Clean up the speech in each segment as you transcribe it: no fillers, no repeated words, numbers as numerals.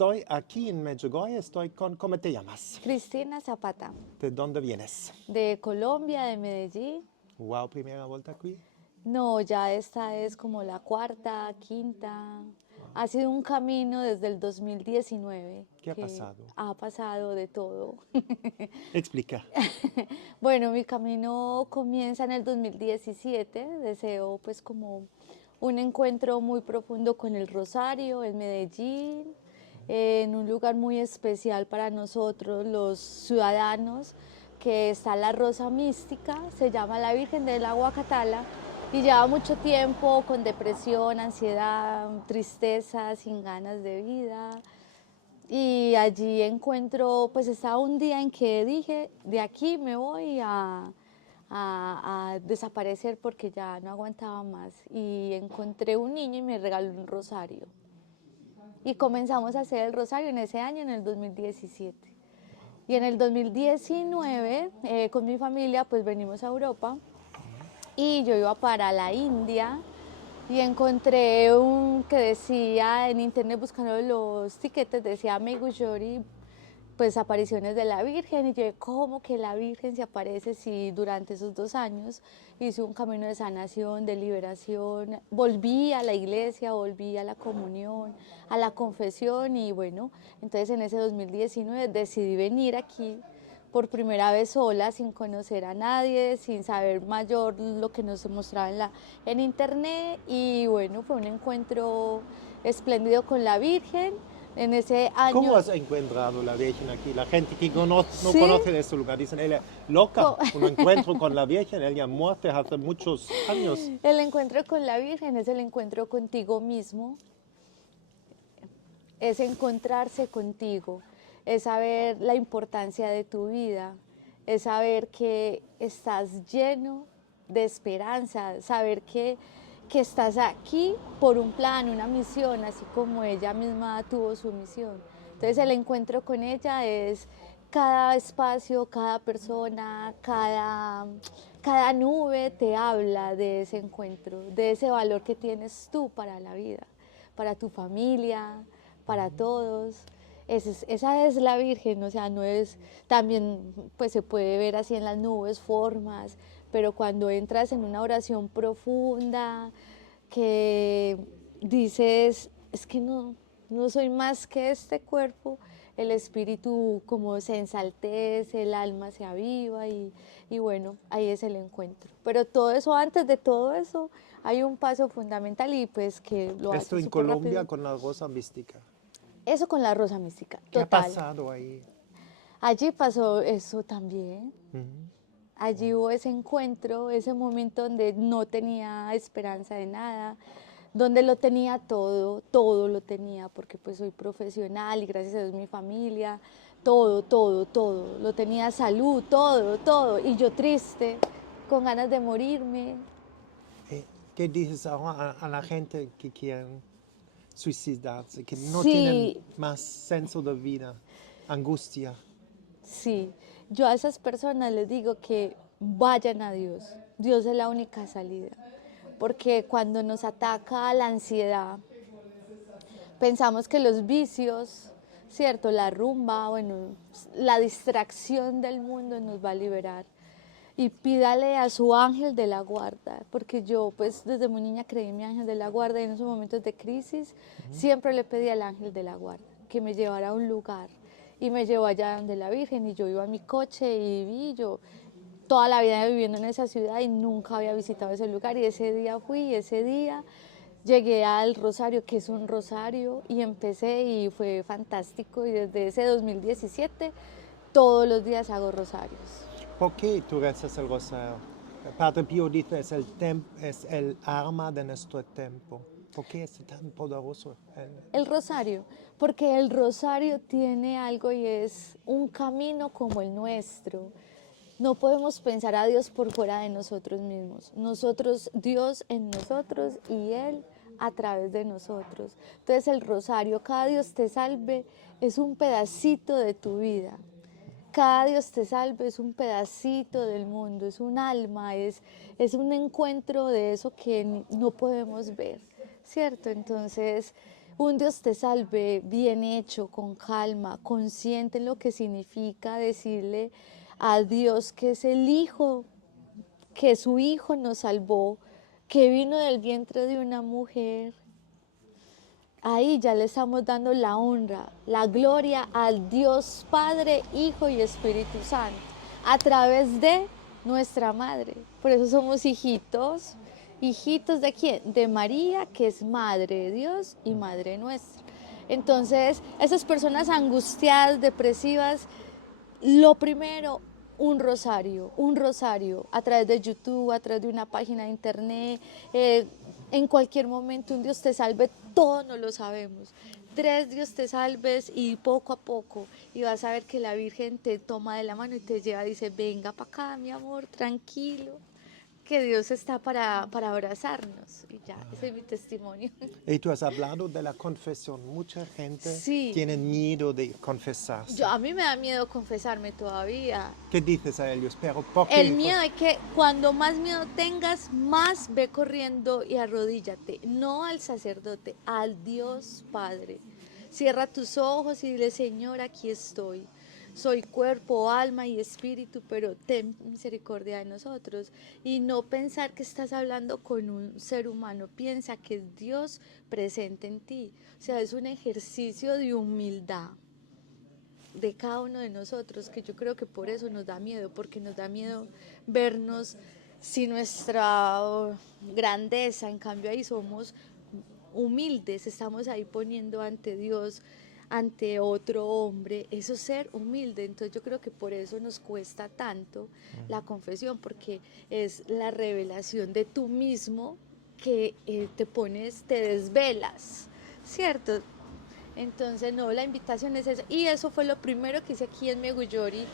estoy aquí en Medjugorje, estoy con, ¿cómo te llamas? Cristina Zapata, ¿De dónde vienes? de Colombia, de Medellín. Wow, primera vuelta aquí. No, ya esta es como la cuarta, quinta. Ha sido un camino desde el 2019 ¿Qué ha que pasado? ha pasado de todo. Explica. Bueno, mi camino comienza en el 2017. Deseo pues como un encuentro muy profundo con el Rosario en Medellín, en un lugar muy especial para nosotros los ciudadanos, que está la Rosa Mística, se llama la Virgen del Agua Catala, y lleva mucho tiempo con depresión, ansiedad, tristeza, sin ganas de vida. Y allí encuentro, pues estaba un día en que dije, de aquí me voy a desaparecer porque ya no aguantaba más. Y encontré un niño y me regaló un rosario. Y comenzamos a hacer el rosario en ese año, en el 2017. Y en el 2019, con mi familia, pues venimos a Europa y yo iba para la India y encontré un que decía en internet, buscando los tiquetes, decía Megujori, pues apariciones de la Virgen, y yo, ¿cómo que la Virgen se aparece si durante esos 2 años hice un camino de sanación, de liberación? Volví a la iglesia, volví a la comunión, a la confesión, y bueno, entonces en ese 2019 decidí venir aquí por primera vez sola, sin conocer a nadie, sin saber mayor lo que nos mostraba en internet, y bueno, fue un encuentro espléndido con la Virgen. En ese año... ¿Cómo has encontrado la Virgen aquí? La gente que no Sí. conoce de este lugar dicen, ella loca, un encuentro con la Virgen, ella muerta hace muchos años. El encuentro con la Virgen es el encuentro contigo mismo, es encontrarse contigo, es saber la importancia de tu vida, es saber que estás lleno de esperanza, saber que estás aquí por un plan, una misión, así como ella misma tuvo su misión. Entonces el encuentro con ella es cada espacio, cada persona, cada nube te habla de ese encuentro, de ese valor que tienes tú para la vida, para tu familia, para todos. Esa es la Virgen, o sea, no es, también pues se puede ver así en las nubes formas, pero cuando entras en una oración profunda, que dices, es que no soy más que este cuerpo, el espíritu como se ensaltece, el alma se aviva, y bueno, ahí es el encuentro. Pero todo eso, antes de todo eso, hay un paso fundamental, y pues que lo Esto hace en súper Colombia rápido. con la Rosa Mística. Eso con la Rosa Mística, ¿Qué ha total. pasado ahí? Allí pasó eso también. Ujú. Allí hubo ese encuentro, ese momento donde no tenía esperanza de nada, donde lo tenía todo, todo lo tenía, porque pues soy profesional y gracias a Dios mi familia, todo, todo, todo, lo tenía, salud, todo, todo, y yo triste, con ganas de morirme. ¿Qué dices ahora a la gente que quieren suicidarse, que no tienen Sí, más senso de vida, angustia? sí, yo a esas personas les digo que vayan a Dios. Dios es la única salida. Porque cuando nos ataca la ansiedad, pensamos que los vicios, ¿cierto? La rumba, bueno, la distracción del mundo nos va a liberar. Y pídale a su ángel de la guarda, porque yo pues desde muy niña creí en mi ángel de la guarda, y en esos momentos de crisis siempre le pedí al ángel de la guarda que me llevara a un lugar, y me llevó allá donde la Virgen, y yo iba a mi coche y vi, yo toda la vida viviendo en esa ciudad y nunca había visitado ese lugar, y ese día fui, y ese día llegué al Rosario, que es un rosario, y empecé, y fue fantástico, y desde ese 2017 todos los días hago rosarios. ¿Por qué tú rezas el rosario? El Padre Pío dice es el arma de nuestro tiempo. ¿Por qué es tan poderoso? El rosario, porque el rosario tiene algo, y es un camino como el nuestro. No podemos pensar a Dios por fuera de nosotros mismos. Nosotros, Dios en nosotros y Él a través de nosotros. Entonces el rosario, cada Dios te salve, es un pedacito de tu vida. Cada Dios te salve es un pedacito del mundo, es un alma, es un encuentro de eso que no podemos ver, ¿cierto? Entonces, Un Dios te salve, bien hecho, con calma, consciente en lo que significa decirle a Dios que es el Hijo, que su Hijo nos salvó, que vino del vientre de una mujer. Ahí ya le estamos dando la honra, la gloria al Dios Padre, Hijo y Espíritu Santo, a través de nuestra Madre. Por eso somos hijitos. ¿Hijitos de quién? De María, que es Madre de Dios y Madre nuestra. Entonces, esas personas angustiadas, depresivas, lo primero, un rosario a través de YouTube, a través de una página de internet, en cualquier momento un Dios te salve, todos no lo sabemos. 3 Dios te salves y poco a poco, y vas a ver que la Virgen te toma de la mano y te lleva, dice, venga para acá, mi amor, tranquilo, que Dios está para abrazarnos. Y ya, ese es mi testimonio. Y tú has hablado de la confesión. Mucha gente Sí. tiene miedo de confesarse. A mí me da miedo confesarme todavía. ¿Qué dices a ellos? Pero ¿por qué? El miedo es que cuando más miedo tengas, más ve corriendo y arrodíllate, no al sacerdote, al Dios Padre. Cierra tus ojos y dile, Señor, aquí estoy. Soy cuerpo, alma y espíritu, pero ten misericordia de nosotros. Y no pensar que estás hablando con un ser humano, piensa que es Dios presente en ti. O sea, es un ejercicio de humildad de cada uno de nosotros, que yo creo que por eso nos da miedo, porque nos da miedo vernos sin nuestra grandeza. En cambio ahí somos humildes, estamos ahí poniendo ante Dios, ante otro hombre, eso es ser humilde. Entonces yo creo que por eso nos cuesta tanto la confesión, porque es la revelación de tú mismo que te pones, te desvelas, ¿cierto? Entonces, no, la invitación es esa. Y eso fue lo primero que hice aquí en Megullori,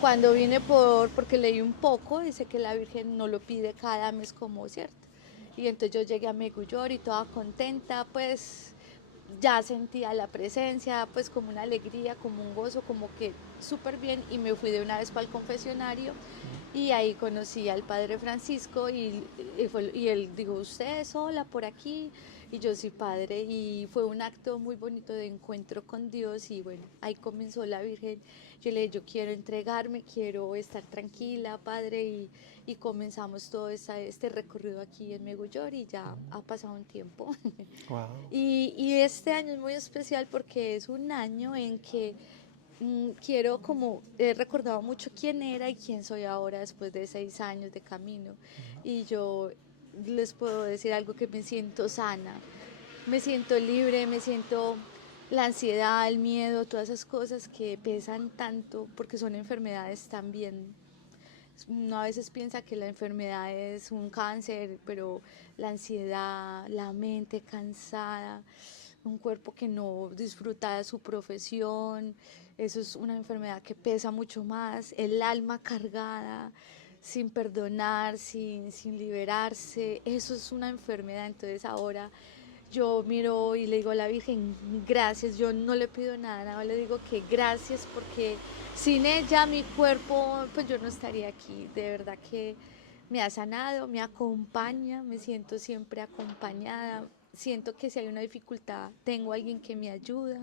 cuando vine porque leí un poco, dice que la Virgen no lo pide cada mes como, ¿cierto? Y entonces yo llegué a Megullori toda contenta, pues ya sentía la presencia, pues como una alegría, como un gozo, como que súper bien, y me fui de una vez para el confesionario y ahí conocí al Padre Francisco y él dijo, ¿usted es sola por aquí? Y yo sí, Padre, y fue un acto muy bonito de encuentro con Dios. Y bueno, ahí comenzó la Virgen. Yo le dije, yo quiero entregarme, quiero estar tranquila, Padre, y comenzamos todo este recorrido aquí en Megullori, y ya ha pasado un tiempo. Wow. Y este año es muy especial porque es un año en que quiero, como he recordado mucho quién era y quién soy ahora después de 6 años de camino. Y yo les puedo decir algo, que me siento sana, me siento libre, me siento la ansiedad, el miedo, todas esas cosas que pesan tanto, porque son enfermedades también. Uno a veces piensa que la enfermedad es un cáncer, pero la ansiedad, la mente cansada, un cuerpo que no disfruta de su profesión, eso es una enfermedad que pesa mucho más, el alma cargada, sin perdonar, sin liberarse, eso es una enfermedad. Entonces ahora yo miro y le digo a la Virgen, gracias, yo no le pido nada, nada, le digo que gracias, porque sin ella mi cuerpo, pues yo no estaría aquí. De verdad que me ha sanado, me acompaña, me siento siempre acompañada, siento que si hay una dificultad tengo a alguien que me ayuda.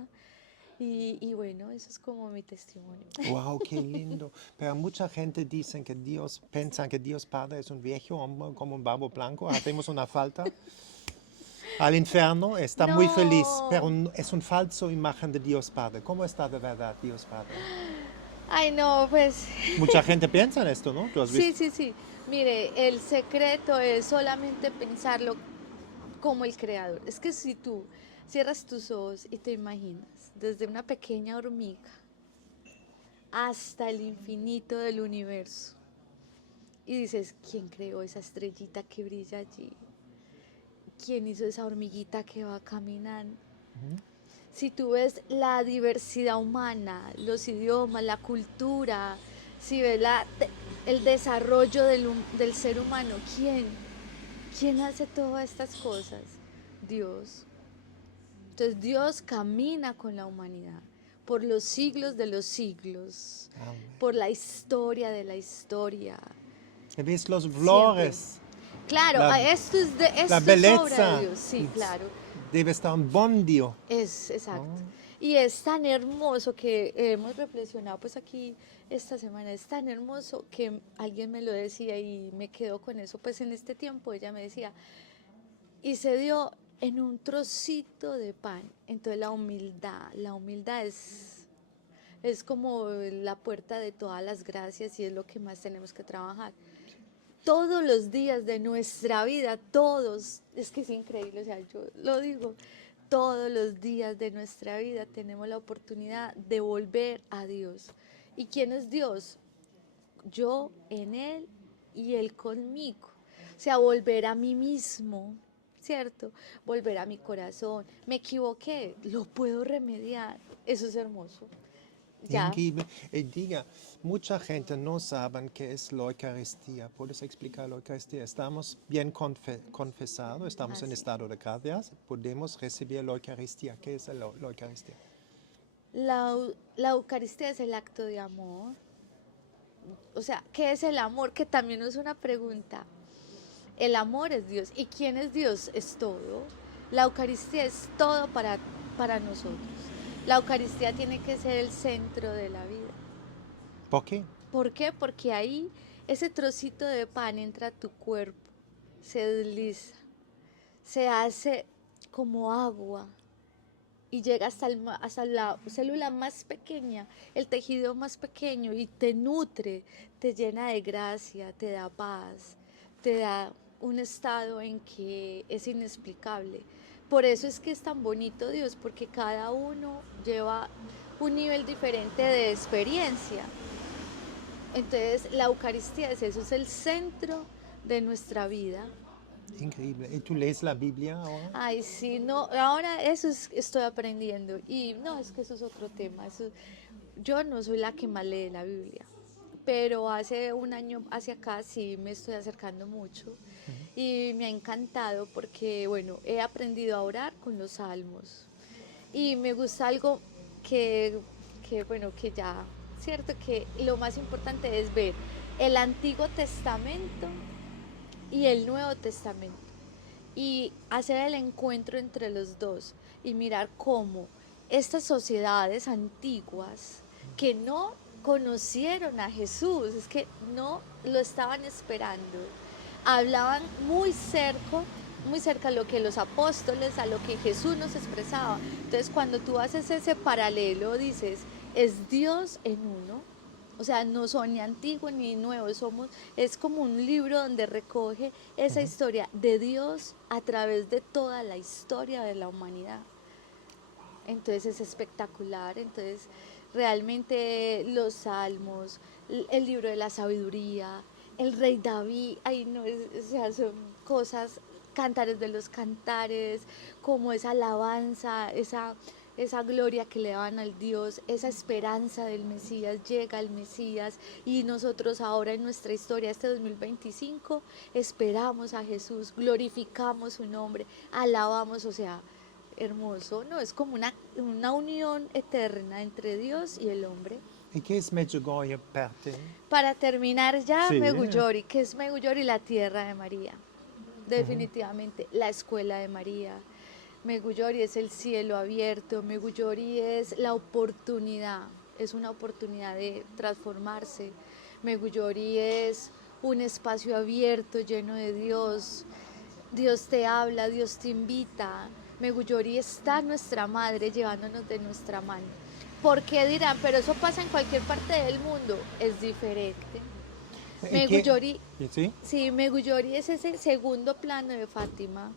Y bueno, eso es como mi testimonio. Wow, qué lindo. Pero mucha gente dice que piensa que Dios Padre es un viejo hombre como un barbo blanco. Hacemos una falta al infierno, está muy feliz, pero es un falso imagen de Dios Padre. ¿Cómo está de verdad Dios Padre? Ay, no, pues... Mucha gente piensa en esto, ¿no? ¿Tú has visto? Sí. Mire, el secreto es solamente pensarlo como el creador. Es que si tú cierras tus ojos y te imaginas desde una pequeña hormiga hasta el infinito del universo y dices, ¿quién creó esa estrellita que brilla allí? ¿Quién hizo esa hormiguita que va caminando? Si tú ves la diversidad humana, los idiomas, la cultura, si ves el desarrollo del ser humano, ¿quién hace todas estas cosas? Dios. Entonces Dios camina con la humanidad por los siglos de los siglos, por la historia de la historia. ¿Ves los flores? Claro, esto es la obra belleza. de Dios, sí, claro. deve estar un buen Dio. Es exacto. Y es tan hermoso que hemos reflexionado pues aquí esta semana, es tan hermoso que alguien me lo decía y me quedo con eso, pues en este tiempo ella me decía, y se dio en un trocito de pan. Entonces la humildad es como la puerta de todas las gracias y es lo que más tenemos que trabajar. Todos los días de nuestra vida, todos, es que es increíble, o sea, yo lo digo, todos los días de nuestra vida tenemos la oportunidad de volver a Dios. ¿Y quién es Dios? Yo en Él y Él conmigo. O sea, volver a mí mismo, ¿cierto? Volver a mi corazón. Me equivoqué, lo puedo remediar. Eso es hermoso. Ya. Increíble. Y diga, mucha gente no sabe qué es la Eucaristía. ¿Puedes explicar la Eucaristía? Estamos bien confesados, estamos en Así. estado de gracias, podemos recibir la Eucaristía. ¿Qué es la Eucaristía? La Eucaristía es el acto de amor. O sea, ¿qué es el amor? Que también es una pregunta. El amor es Dios. ¿Y quién es Dios? Es todo. La Eucaristía es todo para nosotros. La Eucaristía tiene que ser el centro de la vida. ¿Por qué? ¿Por qué? Porque ahí ese trocito de pan entra a tu cuerpo, se desliza, se hace como agua y llega hasta la célula más pequeña, el tejido más pequeño y te nutre, te llena de gracia, te da paz, te da un estado en que es inexplicable. Por eso es que es tan bonito Dios, porque cada uno lleva un nivel diferente de experiencia. Entonces la Eucaristía es eso, es el centro de nuestra vida. Increíble. ¿Y tú lees la Biblia ahora? Ay, sí, no, ahora estoy aprendiendo y no, es que eso es otro tema. Yo no soy la que más lee la Biblia, pero hace un año hacia acá sí me estoy acercando mucho y me ha encantado porque, bueno, he aprendido a orar con los salmos y me gusta algo bueno, que ya, cierto, que lo más importante es ver el Antiguo Testamento y el Nuevo Testamento y hacer el encuentro entre los dos y mirar cómo estas sociedades antiguas que no conocieron a Jesús, es que no lo estaban esperando, hablaban muy cerca a lo que los apóstoles, a lo que Jesús nos expresaba. Entonces cuando tú haces ese paralelo dices, es Dios en uno. O sea, no son ni antiguos ni nuevos, es como un libro donde recoge esa historia de Dios a través de toda la historia de la humanidad. Entonces es espectacular, entonces realmente los salmos, el libro de la sabiduría, el rey David, ay no, o sea, son cosas, cantares de los cantares, como esa alabanza, esa gloria que le daban al Dios, esa esperanza del Mesías, llega el Mesías y nosotros ahora en nuestra historia, este 2025, esperamos a Jesús, glorificamos su nombre, alabamos, o sea, hermoso, ¿no? Es como una unión eterna entre Dios y el hombre. ¿Y qué es Medjugorje para ti? Para terminar ya, Sí. Medjugorje, ¿qué es Medjugorje? La tierra de María. Definitivamente, la escuela de María. Medjugorje es el cielo abierto, Medjugorje es la oportunidad, es una oportunidad de transformarse. Medjugorje es un espacio abierto, lleno de Dios. Dios te habla, Dios te invita. Medjugorje está nuestra madre llevándonos de nuestra mano. ¿Por qué dirán? Pero eso pasa en cualquier parte del mundo. Es diferente. Medjugorje, ¿Sí? sí, Medjugorje es ese segundo plano de Fátima.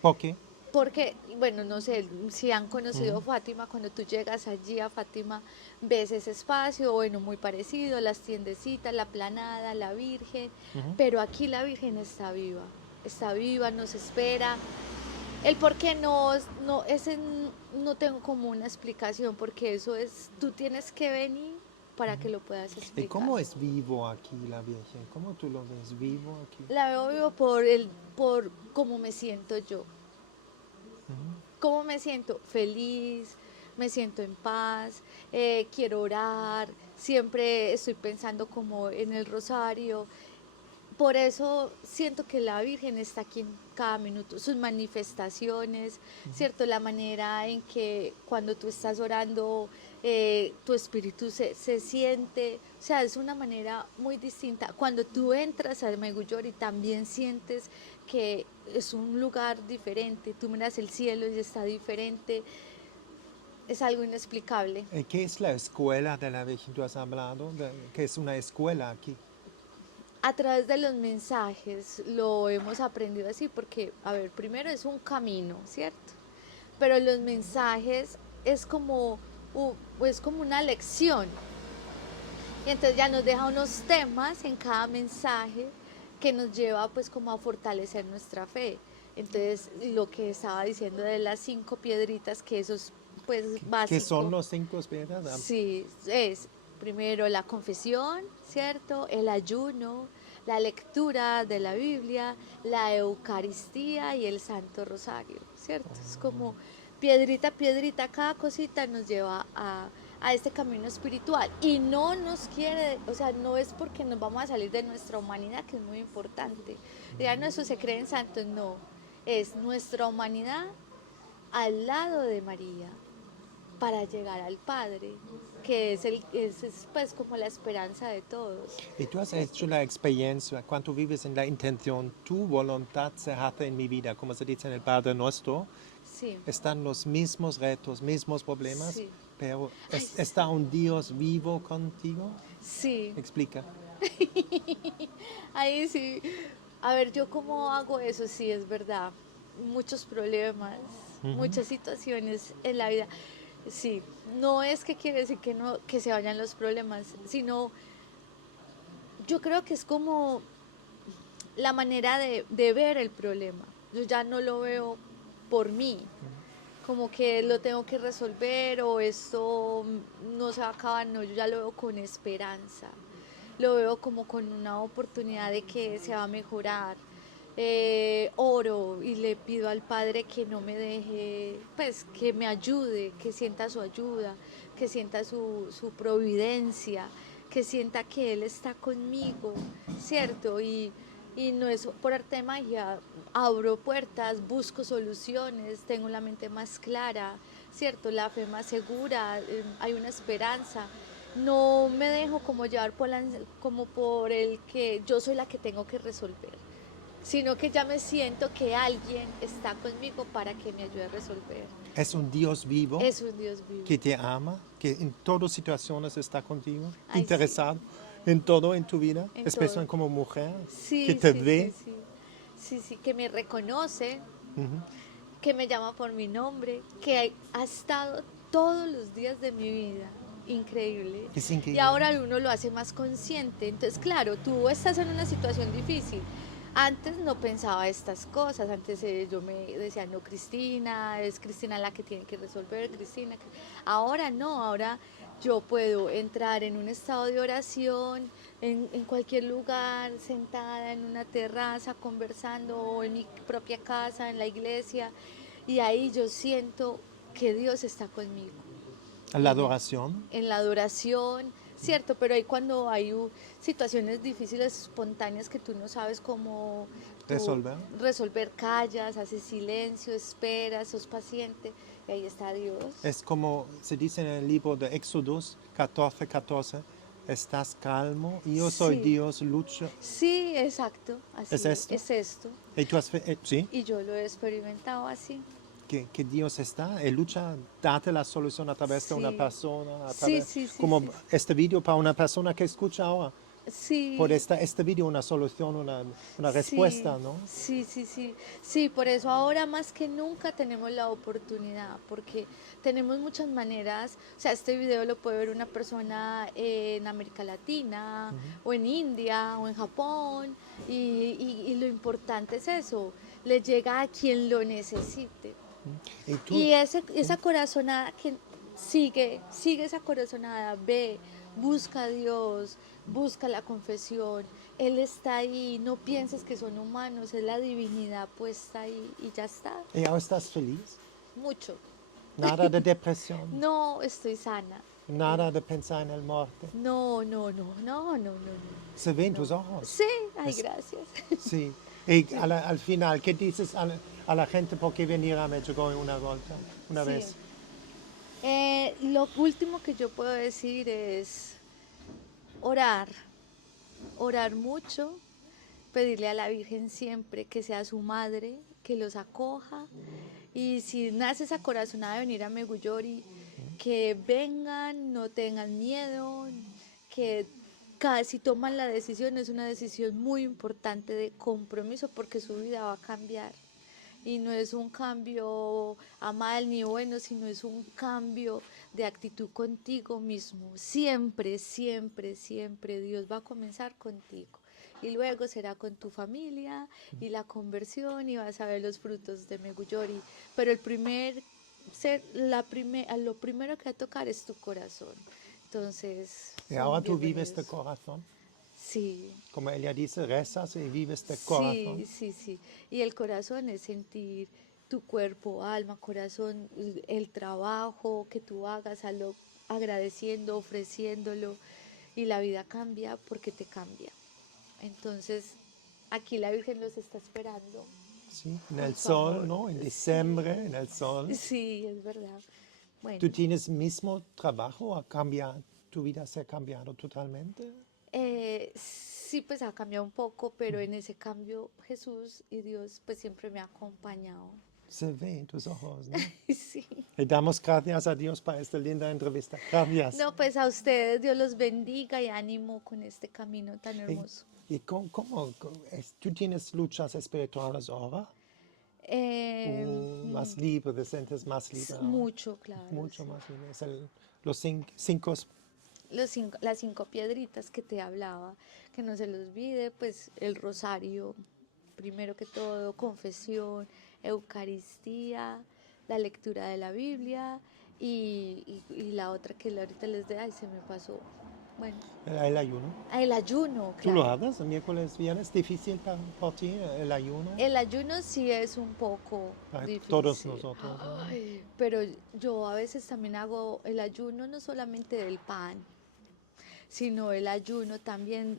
¿Por qué? Porque, bueno, no sé si han conocido Fátima, cuando tú llegas allí a Fátima, ves ese espacio, bueno, muy parecido, las tiendecitas, la planada, la Virgen, pero aquí la Virgen está viva, nos espera. El por qué no tengo como una explicación, porque eso es, tú tienes que venir para que lo puedas explicar. ¿Y cómo es vivo aquí la Virgen? ¿Cómo tú lo ves vivo aquí? La veo vivo por cómo me siento yo. ¿Cómo me siento? Feliz, me siento en paz, quiero orar, siempre estoy pensando como en el rosario, por eso siento que la Virgen está aquí en cada minuto, sus manifestaciones, ¿cierto? La manera en que cuando tú estás orando, tu espíritu se siente, o sea, es una manera muy distinta. Cuando tú entras al Meguyori también sientes que es un lugar diferente, tú miras el cielo y está diferente, es algo inexplicable. ¿Qué es la escuela de la Virgen? Tú has hablado de que es una escuela aquí. A través de los mensajes lo hemos aprendido así porque, a ver, primero es un camino, ¿cierto? Pero los mensajes es como, es como una lección. Y entonces ya nos deja unos temas en cada mensaje que nos lleva pues como a fortalecer nuestra fe. Entonces lo que estaba diciendo de las 5 piedritas, que eso es pues ¿Qué son básico. los 5 piedras? Sí, es primero la confesión, ¿cierto? El ayuno, la lectura de la Biblia, la Eucaristía y el Santo Rosario, ¿cierto? Es como piedrita a piedrita, cada cosita nos lleva a este camino espiritual. Y no nos quiere, o sea, no es porque nos vamos a salir de nuestra humanidad, que es muy importante. Ya no, eso se cree en santos, no. Es nuestra humanidad al lado de María para llegar al Padre, que es pues como la esperanza de todos. Y tú has hecho la experiencia, cuando vives en la intención, tu voluntad se hace en mi vida, como se dice en el Padre Nuestro, Sí, están los mismos retos, mismos problemas, sí. pero Ay, está un Dios vivo contigo. sí, Explica. ahí sí. A ver, yo cómo hago eso, sí, es verdad. Muchos problemas, muchas situaciones en la vida. Sí, no es que quiere decir que no, que se vayan los problemas, sino yo creo que es como la manera de ver el problema. Yo ya no lo veo por mí, como que lo tengo que resolver o esto no se va a acabar, no, yo ya lo veo con esperanza, lo veo como con una oportunidad de que se va a mejorar. Oro y le pido al Padre que no me deje, pues que me ayude, que sienta su ayuda, que sienta su providencia, que sienta que Él está conmigo, ¿cierto? Y no es por arte de magia, abro puertas, busco soluciones, tengo la mente más clara, ¿cierto? La fe más segura, hay una esperanza. No me dejo como llevar como por el que yo soy la que tengo que resolver, sino que ya me siento que alguien está conmigo para que me ayude a resolver. Es un Dios vivo Es un Dios vivo. que te ama, que en todas situaciones está contigo, Ay, sí, interesado en todo en tu vida, en todo. especialmente como mujer, que Sí, te sí, sí, ve. sí. Sí, sí, que me reconoce, Ujú. que me llama por mi nombre, que ha estado todos los días de mi vida. Increíble. Es Y increíble. ahora uno lo hace más consciente. Entonces, claro, tú estás en una situación difícil. Antes no pensaba estas cosas, antes yo me decía, no, Cristina, es Cristina la que tiene que resolver, Cristina. Ahora no, ahora yo puedo entrar en un estado de oración, en cualquier lugar, sentada en una terraza, conversando, o en mi propia casa, en la iglesia, y ahí yo siento que Dios está conmigo La y adoración. en la adoración, ¿cierto? Pero ahí cuando hay situaciones difíciles, espontáneas, que tú no sabes cómo tú Resolver. resolver, callas, haces silencio, esperas, sos paciente, y ahí está Dios. Es como se dice en el libro de Éxodos 14:14, estás calmo, yo soy Sí, Dios, lucha. sí, exacto, ¿Es así esto? es esto. Y tú has, sí, Y yo lo he experimentado así. que Dios está, y lucha, date la solución a través de una Sí, persona, a sí, través, sí, sí, como sí. este vídeo para una persona que escucha ahora. Por Sí, este vídeo una solución, una sí, respuesta, ¿no? sí, sí, sí, sí, por eso ahora más que nunca tenemos la oportunidad, porque tenemos muchas maneras, o sea, este video lo puede ver una persona en América Latina, o en India, o en Japón, y lo importante es eso, le llega a quien lo necesite. Y tú, Y esa corazonada que sigue esa corazonada, ve, busca a Dios, busca la confesión, Él está ahí, no pienses que son humanos, es la divinidad puesta ahí y ya está, y ahora estás feliz, mucho. Nada de depresión, No, estoy sana. nada de pensar en el muerte. No, no, no, no, no, no, no. Se ven tus ojos. Sí, ay, gracias. Sí. Y al final, ¿qué dices a la gente por qué venir a México una Sí. vez? Lo último que yo puedo decir es orar, orar mucho, pedirle a la Virgen siempre que sea su madre, que los acoja. Y si nace esa corazonada de venir a Megullori, que vengan, no tengan miedo, que si toman la decisión, es una decisión muy importante de compromiso porque su vida va a cambiar. Y no es un cambio a mal ni bueno, sino es un cambio de actitud contigo mismo. Siempre, siempre, siempre Dios va a comenzar contigo. Y luego será con tu familia y la conversión y vas a ver los frutos de Megullori. Pero lo primero que va a tocar es tu corazón. Entonces, Y son ahora tú vives de bienvenidos. corazón. Sí, Como ella dice, rezas y vives de corazón. sí, sí, sí. Y el corazón es sentir tu cuerpo, alma, corazón, el trabajo que tú hagas, agradeciendo, ofreciéndolo. Y la vida cambia porque te cambia. Entonces, aquí la Virgen los está esperando. Sí, en Por el sol, favor. ¿no? En Sí, diciembre, en el sol. sí, es verdad. Bueno, ¿Tú tienes mismo trabajo o tu vida se ha cambiado totalmente? sí, pues ha cambiado un poco, pero en ese cambio Jesús y Dios pues siempre me ha acompañado. Se ve en tus ojos, ¿no? Sí. Le damos gracias a Dios para esta linda entrevista. Gracias. No, pues a ustedes Dios los bendiga y ánimo con este camino tan ¿Y, hermoso. tú tienes luchas espirituales ahora? Más libre, te sientes más libre ahora? Mucho, claro. Mucho Sí. más libre. Es los cinco. Las 5 piedritas que te hablaba, que no se los olvide, pues el rosario, primero que todo, confesión, Eucaristía, la lectura de la Biblia y la otra que ahorita les de, ay, se me pasó. Bueno, El ayuno. el ayuno, ¿Tú lo claro. haces el miércoles, viernes? ¿Difícil por ti el ayuno? El ayuno sí es un poco Para difícil. todos nosotros, ¿no? Ay, pero yo a veces también hago el ayuno no solamente del pan, sino el ayuno también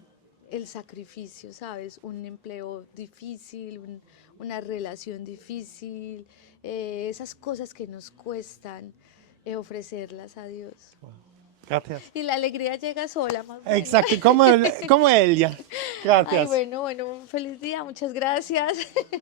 el sacrificio, ¿sabes? Un empleo difícil, una relación difícil, esas cosas que nos cuestan, ofrecerlas a Dios. Wow. Gracias. Y la alegría llega sola, más bueno. Exacto, como ella. Ay, Gracias. bueno, un feliz día, muchas gracias.